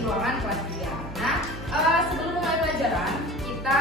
ruangan kelas 3. Nah, sebelum mulai pelajaran, kita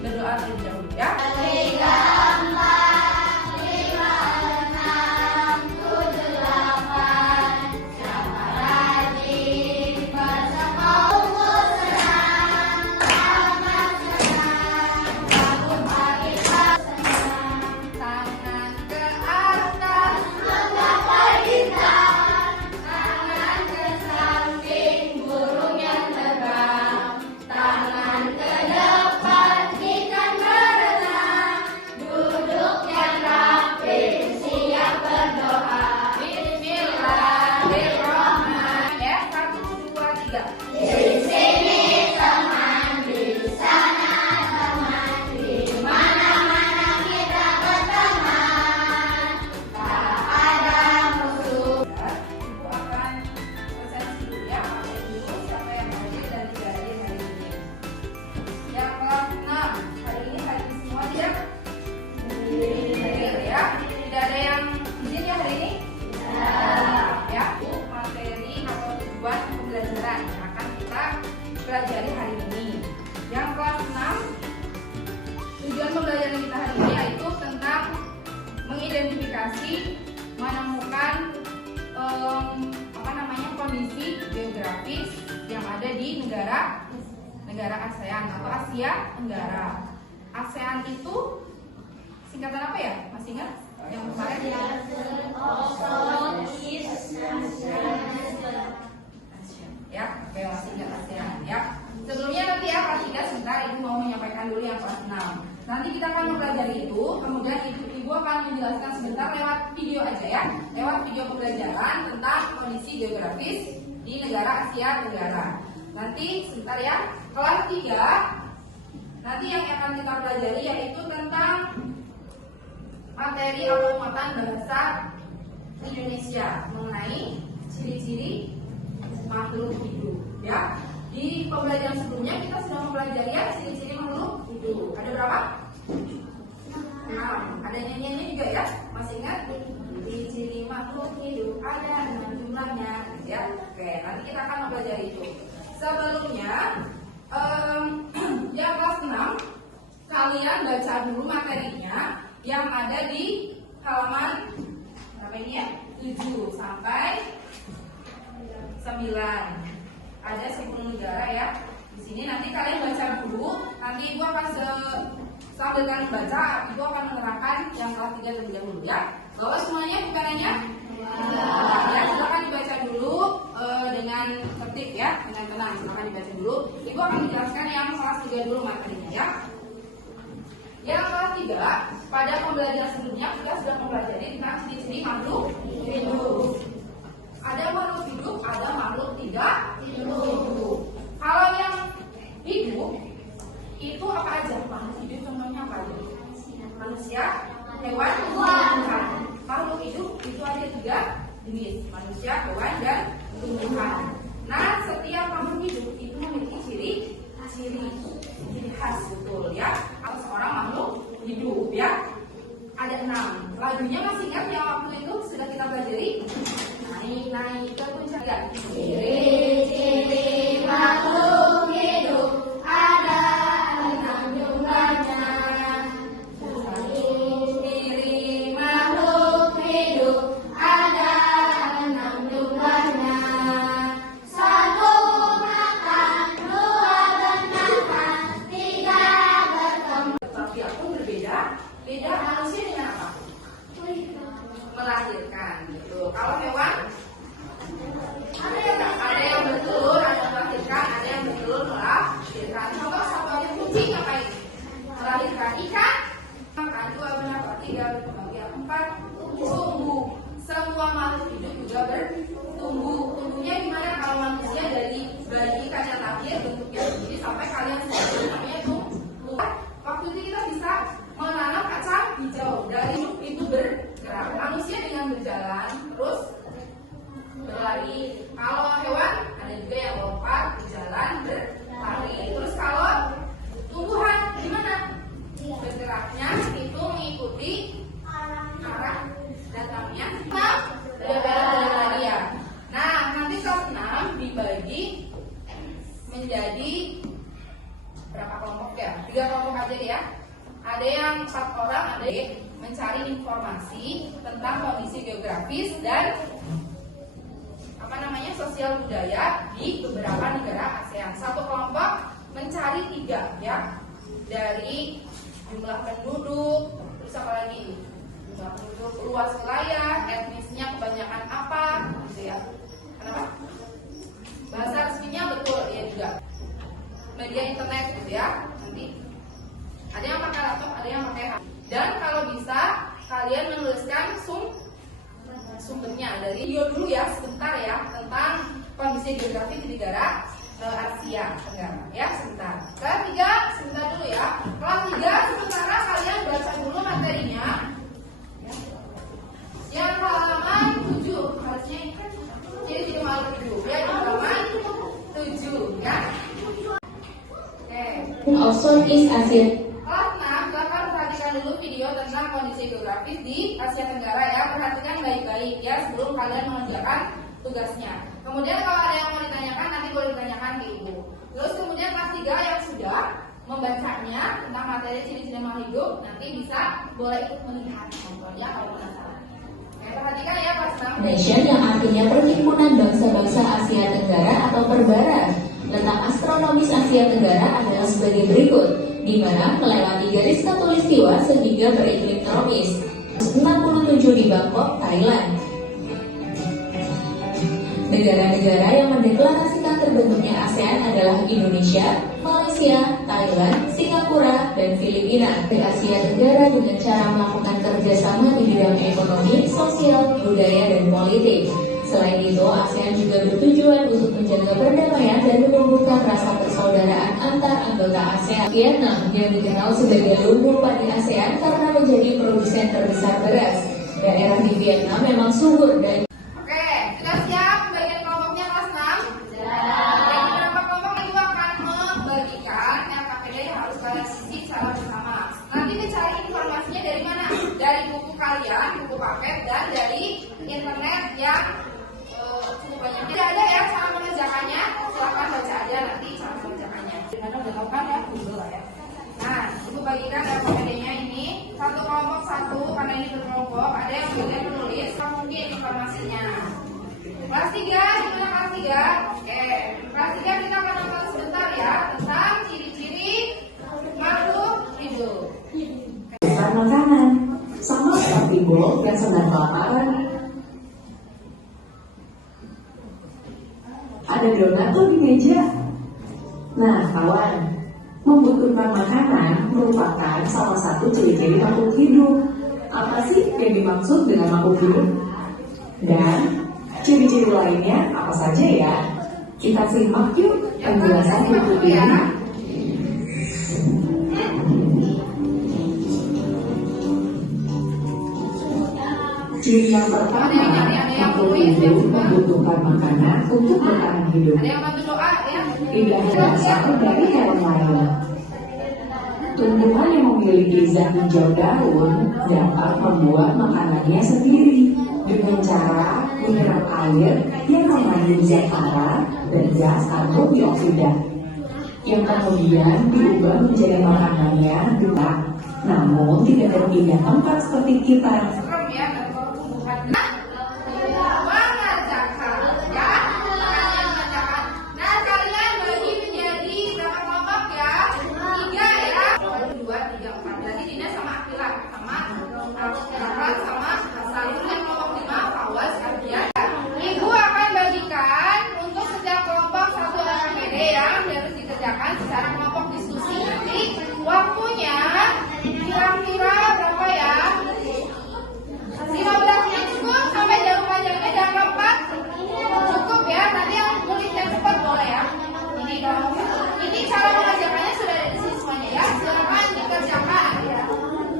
berdoa terlebih dahulu ya. 3, 4, 5, 6, 7, 8. Siapa rajin bersama umur senang, amat senang, bangun pagi senang, Tangan ke atas, menggapai bintang, tangan ke samping, burung yang terbang, tangan ke depan, ikan berenang, duduk yang rapi, siap berdoa. Bismillahirrahmanirrahim. Ya, 1, 2, 3. Di sini teman, di sana teman, di mana-mana kita berteman, tak ada musuh. Ibu akan presentasi dulu ya. Pakai dulu siapa yang hadir dan tidak hadir hari ini. Yang kelas 6, hari ini hadir semua tidak? Hadir ya. Tidak ada yang izin ya hari ini? Ya, Bu, materi atau tujuan pembelajaran yang akan kita pelajari hari ini. Yang kelas 6, tujuan pembelajaran kita hari ini yaitu tentang mengidentifikasi, menemukan kondisi geografis yang ada di negara ASEAN atau Asia Tenggara. ASEAN itu singkatan apa ya? Masih ingat? Yang kemarin ya. Ya, oke, masih ingat ASEAN ya. Sebelumnya nanti ya kelas 3 sebentar Ibu mau menyampaikan dulu yang kelas 6. Nanti kita akan mempelajari itu, kemudian Ibu akan menjelaskan sebentar lewat video aja ya. Lewat video pembelajaran tentang kondisi geografis di negara Asia Tenggara. Nanti sebentar ya. Kelas 3 nanti yang akan kita pelajari yaitu tentang materi atau muatan bahasa Indonesia mengenai ciri-ciri makhluk hidup ya. Di pembelajaran sebelumnya kita sudah mempelajari ya ciri-ciri makhluk hidup. Ada berapa? 6. Ada nyanyiannya juga ya. Masih ingat? Ciri-ciri makhluk hidup ada 6 jumlahnya ya. Oke, nanti kita akan mempelajari itu. Sebelumnya yang kelas 6 kalian baca dulu materinya yang ada di halaman berapa ini ya? 7 sampai 9. Ada 10 negara ya. Di sini nanti kalian baca dulu. Nanti Ibu akan sambil kalian baca, Ibu akan menerangkan yang kelas 3 terlebih dahulu ya. Bawa semuanya bukannya? Ya, silakan dibaca dulu dengan tertib ya, dengan tenang. Silakan dibaca dulu. Ibu akan menjelaskan yang kelas 3 dulu materinya ya. Yang kelas 3 pada pembelajaran sebelumnya kita sudah mempelajari tentang ciri-ciri makhluk hidup. Ada makhluk hidup, ada makhluk tidak hidup. Kalau yang hidup itu apa aja? Makhluk hidup contohnya apa aja? Manusia, hewan, tumbuhan. Makhluk hidup itu ada 3 jenis: manusia, hewan, dan tumbuhan. Nah, setiap makhluk hidup itu memiliki ciri khas betul ya. Atau seorang makhluk hidup ya. Ada 6. Lagunya masih ingat yang waktu itu sudah kita pelajari? Naik ke puncak. Ciri-ciri makhluk hidup ada 6 jumlahnya. Ciri makhluk hidup ada 6 jumlahnya. 1 makan, 2 bernafas, 3 berkembang. Tapi aku berbeda. Beda manusia dengan apa? Melahirkan gitu. Kalau hewan ada yang sosial budaya di beberapa negara ASEAN. Satu kelompok mencari 3 ya, dari jumlah penduduk, terus apa lagi? Jumlah penduduk, luas wilayah, etnisnya kebanyakan apa, gitu ya. Kenapa? Bahasa resminya betul, ya juga. Media internet gitu ya. Nanti ada yang pakai laptop, ada yang pakai HP. Dan kalau bisa kalian menuliskan sumbernya dari video dulu ya, sebentar ya, tentang kondisi geografi di negara Asia Tenggara ya, sebentar. Kelas 3 sebentar dulu ya. Kelas 3 sementara kalian baca dulu materinya. Yang halaman 7 harusnya ini kan jadi di halaman 7 ya, di halaman 7 ya. Oke. Of Southeast Asia. Kelas 6, silakan perhatikan dulu video tentang kondisi geografis di Asia Tenggara ya. Perhatikan baik-baik ya sebelum kalian mengerjakan tugasnya. Kemudian kalau ada yang mau ditanyakan nanti boleh ditanyakan ke ibu. Terus kemudian kelas 3 yang sudah membacanya tentang materi ciri-ciri makhluk hidup nanti bisa boleh ikut melihat contohnya kalau penasaran. Oke, perhatikan ya kelas 6. Nation yang artinya perhimpunan bangsa-bangsa Asia Tenggara atau Perbara. Letak astronomis Asia Tenggara adalah sebagai berikut, di mana melewati garis khatulistiwa sehingga beriklim tropis. 67 di Bangkok, Thailand. Negara-negara yang mendeklarasikan terbentuknya ASEAN adalah Indonesia, Malaysia, Thailand, Singapura, dan Filipina. Di Asia Tenggara dengan cara melakukan kerjasama di bidang ekonomi, sosial, budaya, dan politik. Selain itu, ASEAN juga bertujuan untuk menjaga perdamaian dan menumbuhkan rasa persaudaraan antar anggota ASEAN. Vietnam yang dikenal sebagai lumbung padi ASEAN karena menjadi produsen terbesar beras. Daerah di Vietnam memang subur dan dari buku kalian, buku paket, dan dari internet yang cukup banyak. Tidak ada ya cara mengerjakannya, silahkan baca aja nanti cara mengerjakannya. Gimana udah tahu kan ya, Google lah ya. Nah, ibu bagikan LKPD-nya ini satu kelompok satu karena ini berkelompok. Ada yang boleh menulis, mungkin informasinya. Kelas 3, gimana kelas 3? Oke, kelas 3 kita akan nonton sebentar ya tentang ciri-ciri makhluk hidup. Makanan sama seperti bowl dan sendal kelaparan. Ada donat tuh di meja. Nah, kawan, membutuhkan makanan merupakan salah satu ciri-ciri makhluk hidup. Apa sih yang dimaksud dengan makhluk hidup? Dan ciri-ciri lainnya apa saja ya? Kita simak yuk penjelasan buku ini. Ciri yang pertama, makhluk hidup membutuhkan makanan untuk bertahan hidup. Ada yang bantu doa ya? Tidak berasal dari hewan lain. Tumbuhan yang memiliki zat hijau daun dapat membuat makanannya sendiri dengan cara menyerap air yang mengandung zat hara dan gas karbon dioksida yang kemudian diubah menjadi makanannya juga, namun tidak berpindah tempat seperti kita. Secara kelompok diskusi. Jadi waktunya kira-kira berapa ya? 15 menit cukup sampai jam panjangnya jam 4 cukup ya. Nanti yang nulisnya cepat boleh ya. Ini cara mengerjakannya sudah ada di sini semuanya ya. Silakan dikerjakan ya.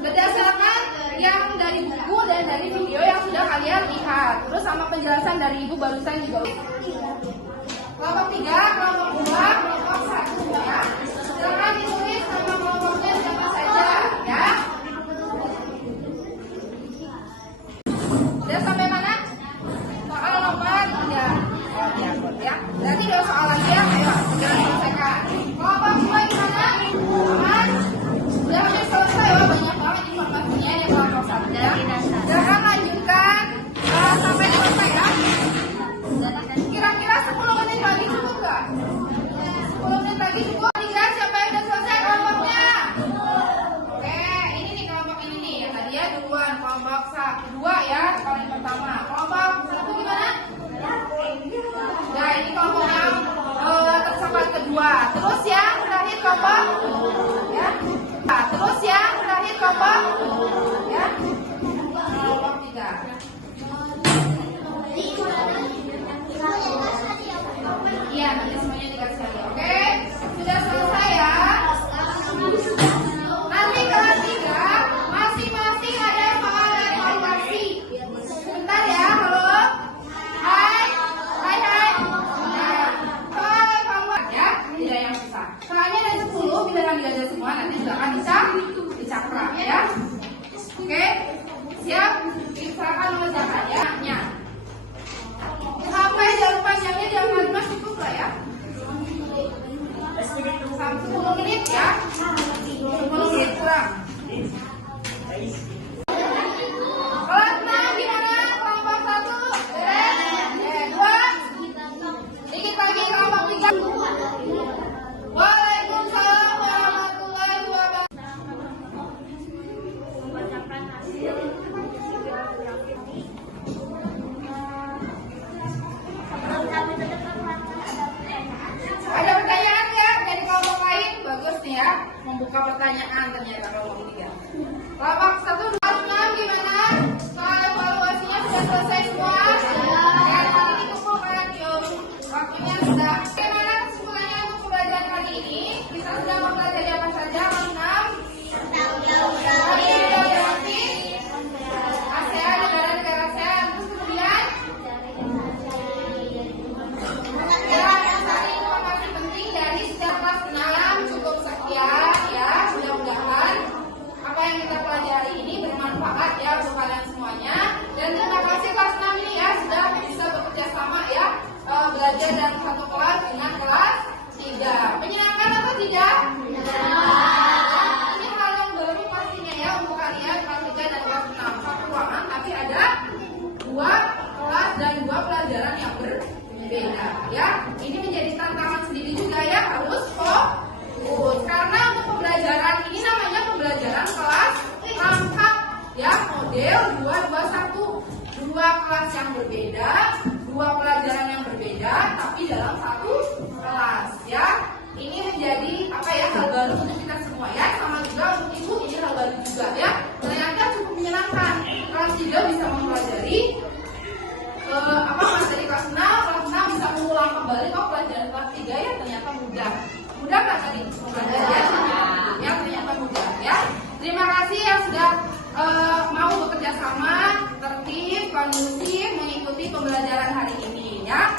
Berdasarkan yang dari buku dan dari video yang sudah kalian lihat. Terus sama penjelasan dari ibu barusan juga. Kelompok 3, kelompok 2, kelompok 1 ya. Silakan ditulis nama kelompoknya siapa saja ya. Udah sampai mana? Soal nomor 3. Oh ya, ya. Berarti 2 soal lagi ya. Ayo, segera selesaikan. Kelompok 2 gimana? Aman? Udah hampir selesai ya. Banyak banget informasinya di kelompok 1 ya. Silakan lanjutkan sampai selesai ya. Kira-kira lagi cukup. 3, siapa yang udah selesai kelompoknya? Oke, ini nih kelompok ini nih. Yang tadi ya duluan, kelompok 2 ya, paling pertama. Kelompok 1 gimana? Nah, ini kelompok yang tersampai kedua. Terus yang terakhir kelompok ya. Nah, terus yang terakhir kelompok ya. Kelompok 3. Iya, nanti semuanya dikasih lagi. Oke, sudah selesai ya. Nanti kelas 3 masing-masing ada soal evaluasi. Sebentar ya, halo. Hai. Nah, soal evaluasi ya, tidak yang susah. Soalnya ada 10, bila kan diajar semua, nanti juga akan bisa dicakra ya. Oke, siap? Silakan mengerjakan ya. Sampai jalan panjangnya jangan 15 cukup lah ya. Sampai 10 menit ya. 10 menit kurang. Kelas 6 gimana? Kelompok 1 beres? 2 dikit lagi kelompok 3. Waalaikumsalam warahmatullahi wabarakatuh. Ada pertanyaan ya dari kelompok lain? Bagus nih ya, membuka pertanyaan ternyata kelompok 3. Kelompok 1, 2, 6 gimana? Soal evaluasinya sudah selesai semua? Ya, ini cukup kan yuk. Waktunya sudah. Bagaimana kesimpulannya untuk pembelajaran kali ini? Kita sudah mempelajari apa saja? Kelas 6? Tadi sudah berarti ASEAN, negara-negara ASEAN. Terus kemudian? Ya, yang tadi informasi penting dari sejak kelas 6 cukup sekian ya. Mudah-mudahan apa yang kita pelajari ini bermanfaat ya untuk kalian semuanya. Dan terima kasih kelas 6 ini ya sudah bisa bekerja sama ya, belajar dalam satu kelas dengan kelas 3. Menyenangkan atau tidak? Ini hal yang baru pastinya ya untuk kalian kelas 3 dan kelas 6. Satu ruangan tapi ada 2 kelas dan 2 pelajaran yang berbeda ya. Ini menjadi tantangan sendiri juga ya, harus fokus karena untuk pembelajaran ini namanya pembelajaran kelas lengkap ya, model 221. 2 kelas yang berbeda, 2 pelajaran yang berbeda tapi dalam satu kelas ya. Ini menjadi apa ya, hal baru untuk kita semua ya, sama juga untuk ibu ini hal baru juga ya. Ternyata cukup menyenangkan kelas 3 bisa mempelajari materi kelas 6 bisa mengulang kembali pelajaran kelas 3 ya. Ternyata mudah nggak tadi pembelajaran ya, ternyata mudah ya. Terima kasih yang sudah mau bekerja sama, tertib, kondusif mengikuti pembelajaran hari ini ya.